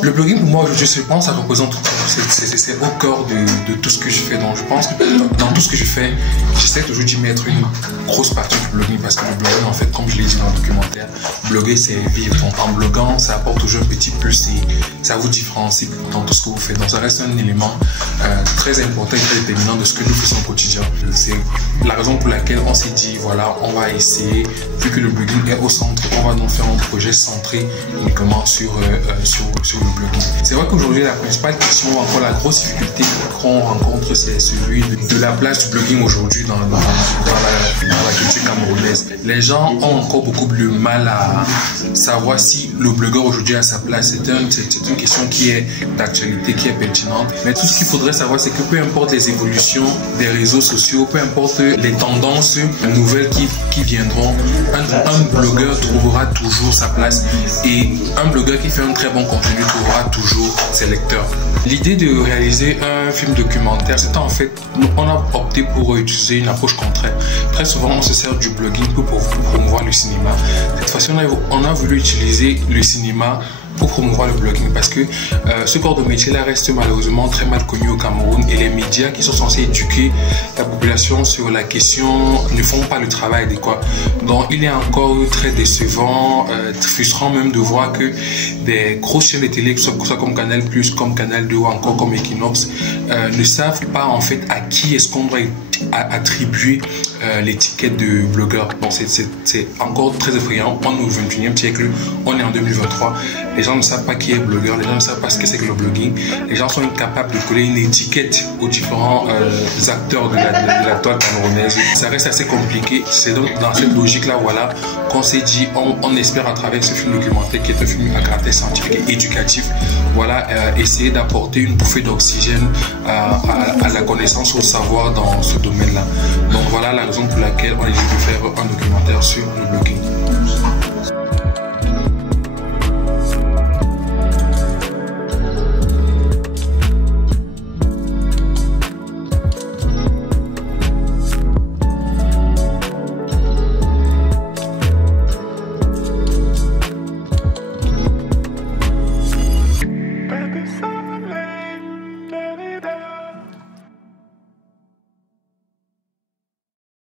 Le blogging, pour moi, je pense, ça représente tout. C'est au cœur de tout ce que je fais. Donc, je pense que dans tout ce que je fais, j'essaie toujours d'y mettre une grosse partie du blogging parce que le blogging, en fait, comme je l'ai dit dans le documentaire, bloguer, c'est vivre. Donc, en bloguant, ça apporte toujours un petit plus et ça vous différencie dans tout ce que vous faites. Donc, ça reste un élément très important et très déterminant de ce que nous faisons au quotidien. C'est la raison pour laquelle on s'est dit, voilà, on va essayer, vu que le blogging est au centre, on va donc faire un projet centré uniquement sur le blogging. C'est vrai qu'aujourd'hui, la principale question, encore la grosse difficulté qu'on rencontre, c'est celui de la place du blogging aujourd'hui dans la culture camerounaise. Les gens ont encore beaucoup de mal à savoir si le blogueur aujourd'hui a sa place. C'est une question qui est d'actualité, qui est pertinente. Mais tout ce qu'il faudrait savoir, c'est que peu importe les évolutions des réseaux sociaux, peu importe les tendances nouvelles qui viendront, un blogueur trouvera toujours sa place et un blogueur qui fait un très bon contenu trouvera toujours ses lecteurs. L'idée de réaliser un film documentaire, c'était en fait, on a opté pour utiliser une approche contraire. Très souvent, on se sert du blogging pour promouvoir le cinéma. Cette fois-ci, on a voulu utiliser le cinéma pour promouvoir le blogging parce que ce corps de métier-là reste malheureusement très mal connu au Cameroun et les médias qui sont censés éduquer la population sur la question ne font pas le travail adéquat. Donc il est encore très décevant, frustrant même de voir que des grosses chaînes de télé, soit comme Canal+, comme Canal 2 ou encore comme Equinox, ne savent pas en fait à qui est-ce qu'on doit attribuer l'étiquette de blogueur. Bon, c'est encore très effrayant. On est au 21e siècle, on est en 2023. Les gens ne savent pas qui est blogueur, les gens ne savent pas ce que c'est que le blogging. Les gens sont incapables de coller une étiquette aux différents acteurs de la toile camerounaise. Ça reste assez compliqué. C'est donc dans cette logique-là, voilà, qu'on s'est dit, on espère à travers ce film documentaire, qui est un film à caractère scientifique et éducatif, voilà, essayer d'apporter une bouffée d'oxygène à la connaissance, au savoir dans ce domaine-là. Donc voilà la raison pour laquelle on a décidé de faire un documentaire sur le blogging.